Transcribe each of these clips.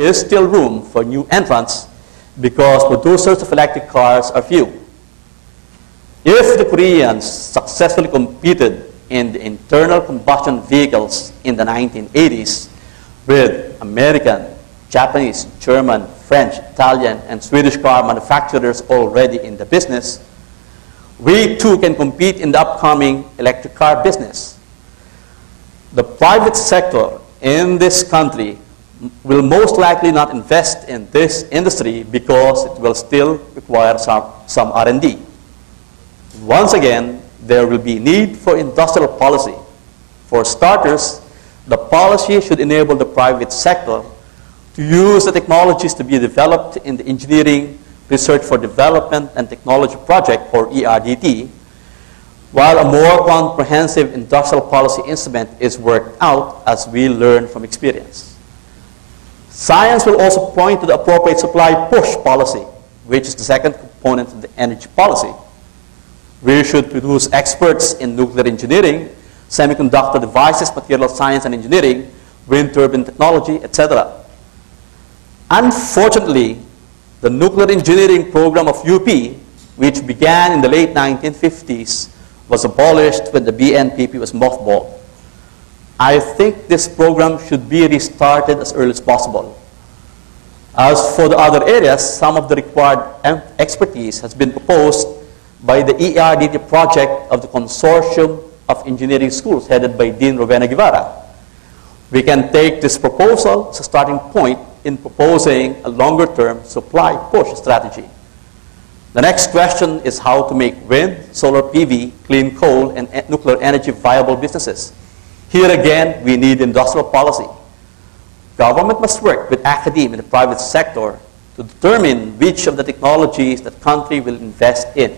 is still room for new entrants because producers of electric cars are few. If the Koreans successfully competed in the internal combustion vehicles in the 1980s with American, Japanese, German, French, Italian, and Swedish car manufacturers already in the business, we too can compete in the upcoming electric car business. The private sector in this country will most likely not invest in this industry because it will still require some R&D. Once again, there will be need for industrial policy. For starters, the policy should enable the private sector to use the technologies to be developed in the Engineering, Research for Development and Technology Project, or ERDT, while a more comprehensive industrial policy instrument is worked out as we learn from experience. Science will also point to the appropriate supply push policy, which is the second component of the energy policy. We should produce experts in nuclear engineering, semiconductor devices, material science and engineering, wind turbine technology, etc. Unfortunately, the nuclear engineering program of UP, which began in the late 1950s, was abolished when the BNPP was mothballed. I think this program should be restarted as early as possible. As for the other areas, some of the required expertise has been proposed by the ERDT project of the Consortium of Engineering Schools headed by Dean Rowena Guevara. We can take this proposal as a starting point in proposing a longer-term supply push strategy. The next question is how to make wind, solar PV, clean coal, and nuclear energy viable businesses. Here again, we need industrial policy. Government must work with academia and the private sector to determine which of the technologies that country will invest in.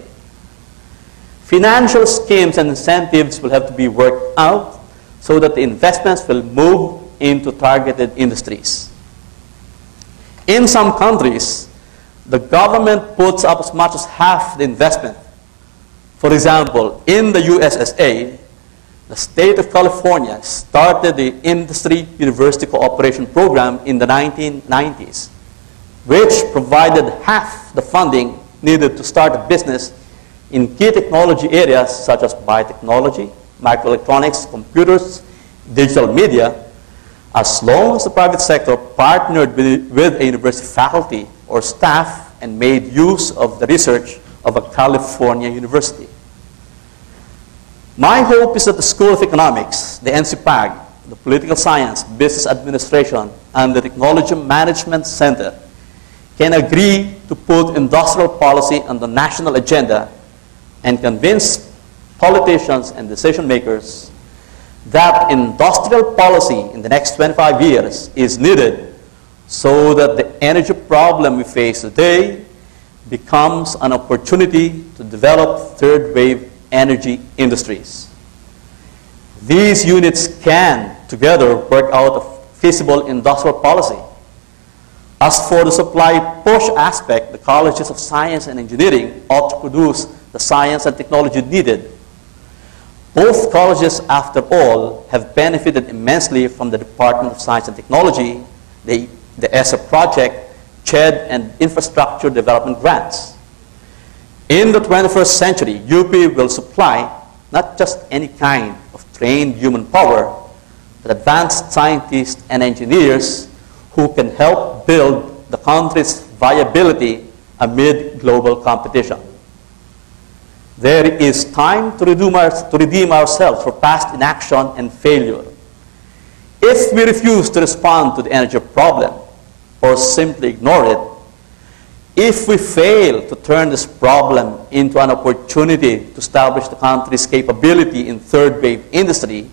Financial schemes and incentives will have to be worked out so that the investments will move into targeted industries. In some countries, the government puts up as much as half the investment. For example, in the USSA, the state of California started the Industry University Cooperation Program in the 1990s, which provided half the funding needed to start a business in key technology areas such as biotechnology, microelectronics, computers, digital media, as long as the private sector partnered with a university faculty or staff and made use of the research of a California university. My hope is that the School of Economics, the NCPAG, the Political Science, Business Administration, and the Technology Management Center can agree to put industrial policy on the national agenda and convince politicians and decision makers that industrial policy in the next 25 years is needed so that the energy problem we face today becomes an opportunity to develop third-wave energy industries. These units can together work out a feasible industrial policy. As for the supply push aspect, the colleges of science and engineering ought to produce the science and technology needed. Both colleges, after all, have benefited immensely from the Department of Science and Technology, the ESSA project, CHED, and infrastructure development grants. In the 21st century, UP will supply not just any kind of trained human power, but advanced scientists and engineers who can help build the country's viability amid global competition. There is time to redeem ourselves for past inaction and failure. If we refuse to respond to the energy problem or simply ignore it, if we fail to turn this problem into an opportunity to establish the country's capability in third-wave industry,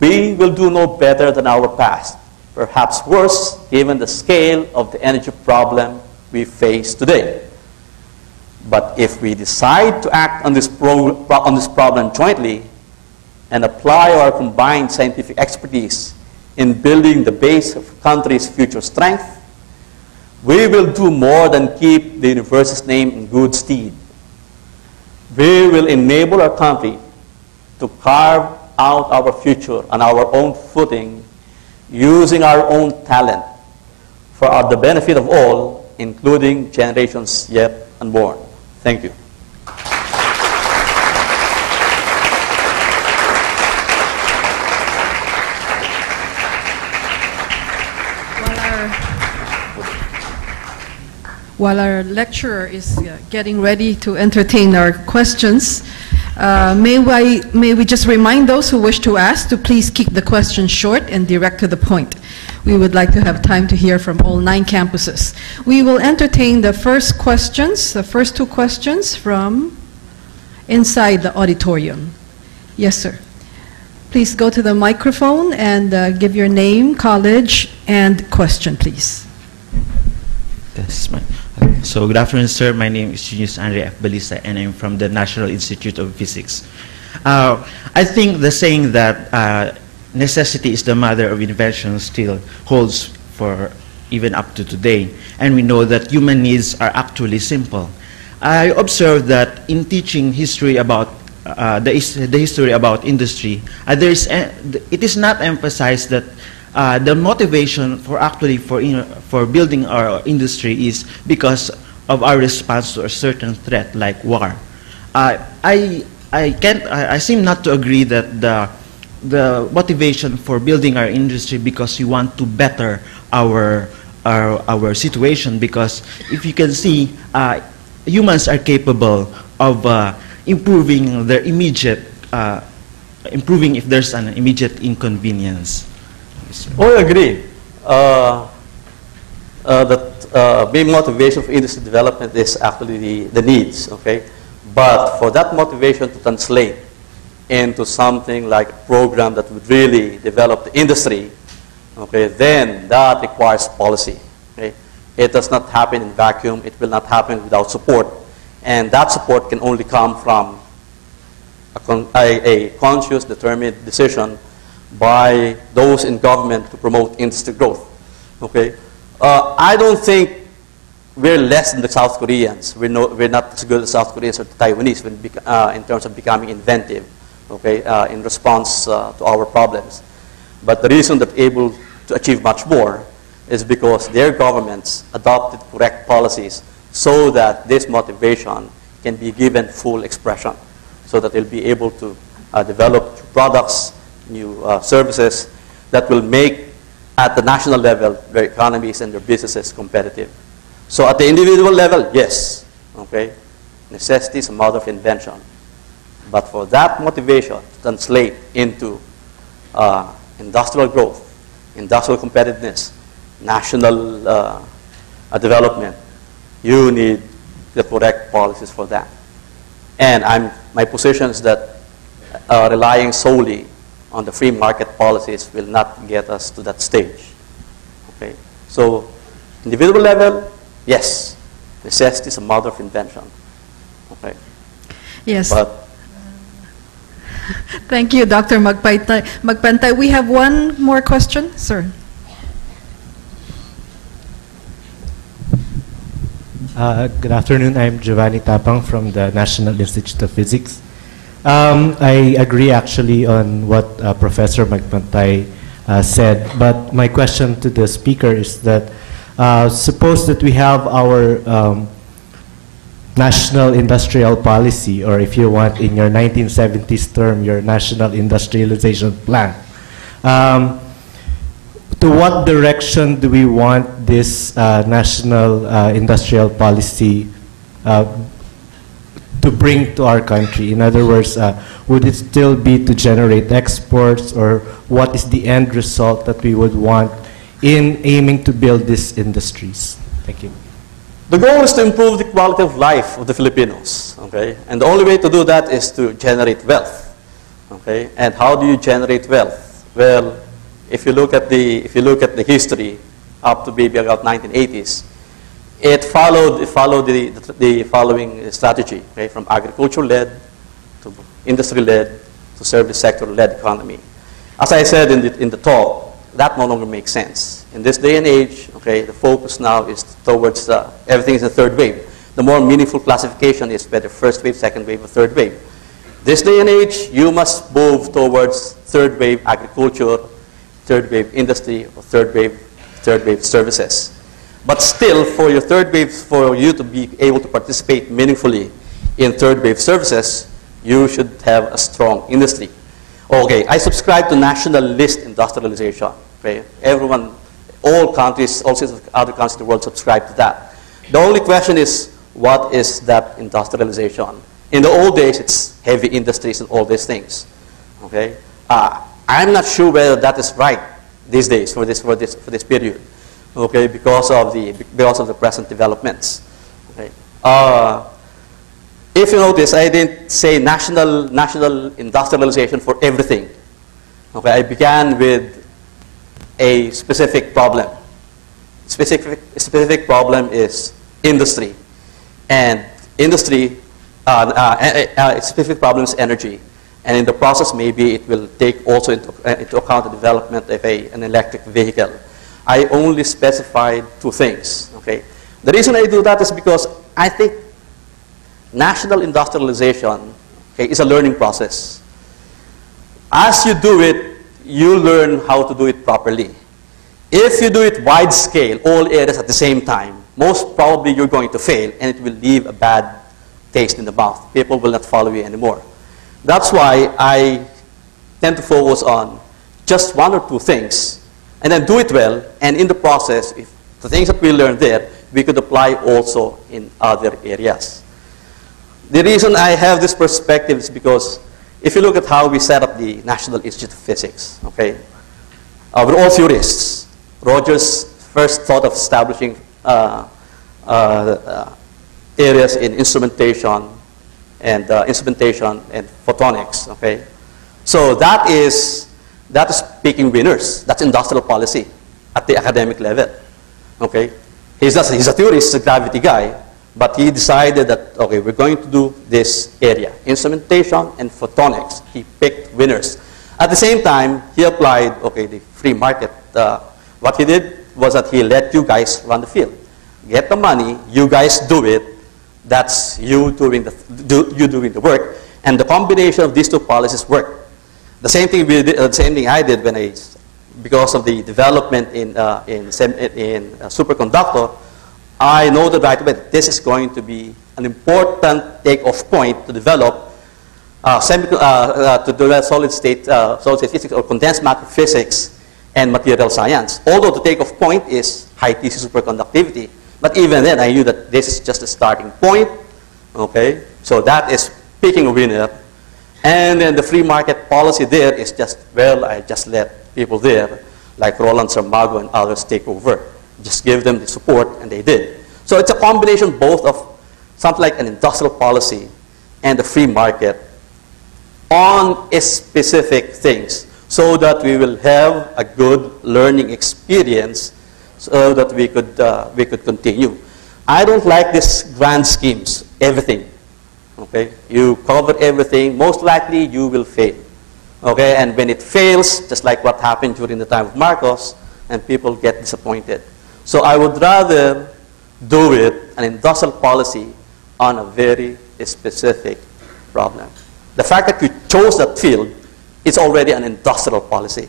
we will do no better than our past, perhaps worse given the scale of the energy problem we face today. But if we decide to act on this problem jointly and apply our combined scientific expertise in building the base of the country's future strength, we will do more than keep the university's name in good stead. We will enable our country to carve out our future on our own footing, using our own talent, for the benefit of all, including generations yet unborn. Thank you. While our lecturer is getting ready to entertain our questions, may we just remind those who wish to ask to please keep the questions short and direct to the point. We would like to have time to hear from all 9 campuses. We will entertain the first questions, the first 2 questions from inside the auditorium. Yes, sir. Please go to the microphone and give your name, college, and question, please. Yes, so good afternoon, sir. My name is Junius Andre F. Balisa, and I'm from the National Institute of Physics. I think the saying that necessity is the mother of invention still holds for even up to today, and we know that human needs are actually simple. I observed that in teaching history about the history about industry, it is not emphasized that the motivation for building our industry is because of our response to a certain threat like war. I seem not to agree that the motivation for building our industry because we want to better our situation, because if you can see, humans are capable of improving their immediate improving if there's an immediate inconvenience. I agree that main motivation for industry development is actually the needs, okay? But for that motivation to translate into something like a program that would really develop the industry, okay, then that requires policy, okay? It does not happen in vacuum. It will not happen without support. And that support can only come from a conscious, determined decision by those in government to promote industry growth. Okay, I don't think we're less than the South Koreans. We're not as good as South Koreans or the Taiwanese in terms of becoming inventive. Okay, in response to our problems. But the reason that they're able to achieve much more is because their governments adopted correct policies so that this motivation can be given full expression, so that they'll be able to develop products, new services that will make, at the national level, their economies and their businesses competitive. So at the individual level, yes, okay, necessity is a mother of invention. But for that motivation to translate into industrial growth, industrial competitiveness, national development, you need the correct policies for that. And my position is that relying solely on the free market policies will not get us to that stage. Okay? So, individual level, yes, necessity is a mother of invention. Okay? Yes. But thank you, Dr. Magpantay. We have one more question, sir. Good afternoon. I'm Giovanni Tapang from the National Institute of Physics. I agree actually on what Professor Magpantay said, but my question to the speaker is that suppose that we have our national industrial policy, or if you want in your 1970s term, your national industrialization plan. To what direction do we want this national industrial policy to bring to our country? In other words, would it still be to generate exports, or what is the end result that we would want in aiming to build these industries? Thank you. the goal is to improve the quality of life of the Filipinos, okay? And the only way to do that is to generate wealth, okay? And how do you generate wealth? Well, if you look at the history up to maybe about 1980s, it followed the following strategy, okay? From agriculture-led to industry-led to service sector-led economy. As I said in the talk, that no longer makes sense. In this day and age, okay, the focus now is towards everything is a third wave. The more meaningful classification is whether first wave, second wave, or third wave. This day and age, you must move towards third wave agriculture, third wave industry, or third wave services. But still, for your third wave, for you to be able to participate meaningfully in third wave services, you should have a strong industry. Okay, I subscribe to nationalist industrialization. Okay, everyone, all countries, all sorts of other countries in the world subscribe to that. The only question is, what is that industrialization? In the old days, it's heavy industries and all these things. Okay, I'm not sure whether that is right these days for this period. Okay, because of the present developments. Okay. If you notice, I didn't say national industrialization for everything. Okay, I began with a specific problem. Specific problem is industry, and industry. Specific problem is energy, and in the process, maybe it will take also into account the development of an electric vehicle. I only specified two things. Okay, the reason I do that is because I think national industrialization, okay, is a learning process. As you do it, you learn how to do it properly. If you do it wide scale, all areas at the same time, most probably you're going to fail, and it will leave a bad taste in the mouth. People will not follow you anymore. That's why I tend to focus on just one or two things, and then do it well, and in the process, if the things that we learn there, we could apply also in other areas. The reason I have this perspective is because if you look at how we set up the National Institute of Physics, okay, we're all theorists. Rogers first thought of establishing areas in instrumentation and photonics. Okay, so that is picking winners. That's industrial policy at the academic level. Okay, he's a theorist, he's a gravity guy. But he decided that, okay, we're going to do this area, instrumentation and photonics. He picked winners. At the same time, he applied, okay, the free market. What he did was that he let you guys run the field. Get the money, you guys do it. That's you doing the work. And the combination of these two policies worked. The same thing we did, the same thing I did when because of the development in superconductor, I noted right away that this is going to be an important takeoff point to develop solid state physics or condensed matter physics and material science. Although the takeoff point is high TC superconductivity, but even then I knew that this is just a starting point. Okay, so that is picking a winner, and then the free market policy there is just, well, I just let people there like Roland Sarmago and others take over. Just give them the support, and they did. So it's a combination both of something like an industrial policy and the free market on specific things, so that we will have a good learning experience, so that we could continue. I don't like these grand schemes, everything. Okay, you cover everything, most likely you will fail. Okay, and when it fails, just like what happened during the time of Marcos, and people get disappointed. So I would rather do it, an industrial policy, on a very specific problem. The fact that you chose that field is already an industrial policy.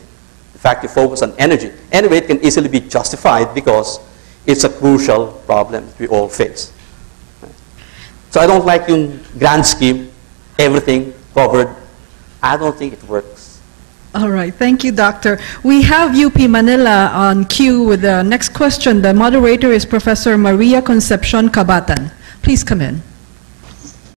The fact you focus on energy. Anyway, it can easily be justified because it's a crucial problem that we all face. So I don't like your grand scheme, everything covered. I don't think it works. All right, thank you, Doctor. We have UP Manila on queue with the next question. The moderator is Professor Maria Concepcion Cabatan. Please come in.